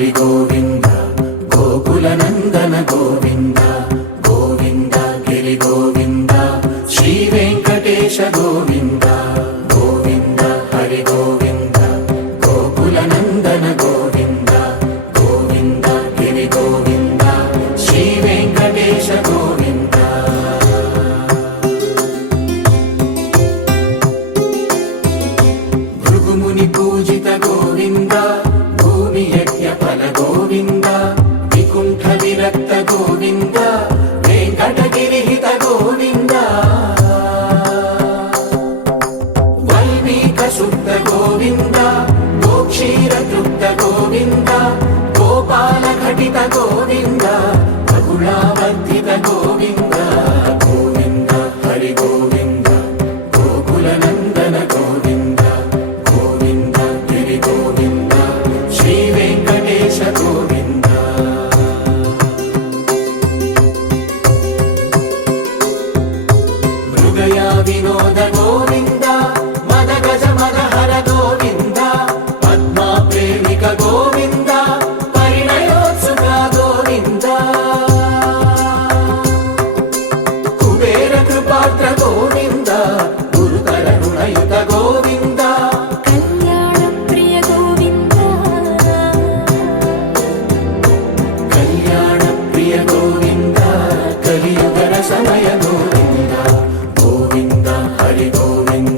హరి గోవింద గోకుల నందన గోవింద గోవింద గిరి గోవింద శ్రీ వెంకటేశ గోవింద గోవింద హరి గోవింద గోకుల నందన గోవింద గోవింద గిరి గోవింద శ్రీ వెంకటేశ గోవింద భృగుముని పూజిత గోవింద భూమి యజ్ఞ ఫల గోవింద వికుంఠ విరక్త గోవింద వెంకటగిరిహిత గోవింద వల్మీక శుద్ధ గోవింద గోక్షీర తృప్త గోవింద గోపాల ఘటిత గోవింద బహుళావర్ధిత గోవింద గోవింద హరి గోవింద గోకుల నందన గోవింద గోవింద గిరి గోవింద శ్రీ వెంకటేశ గోవింద మృగయా వినోద గోవింద మద గజ మదహర గోవింద పద్మా ప్రేమిక గోవింద పరిణయోత్సుక గోవింద కుబేర కృపాత్ర గోవింద గురుతర రుణయుత గోవింద కళ్యాణ ప్రియ గోవింద కళ్యాణ ప్రియ గోవింద కలియుగ సమయ గోవింద గోవింద హరి గోవింద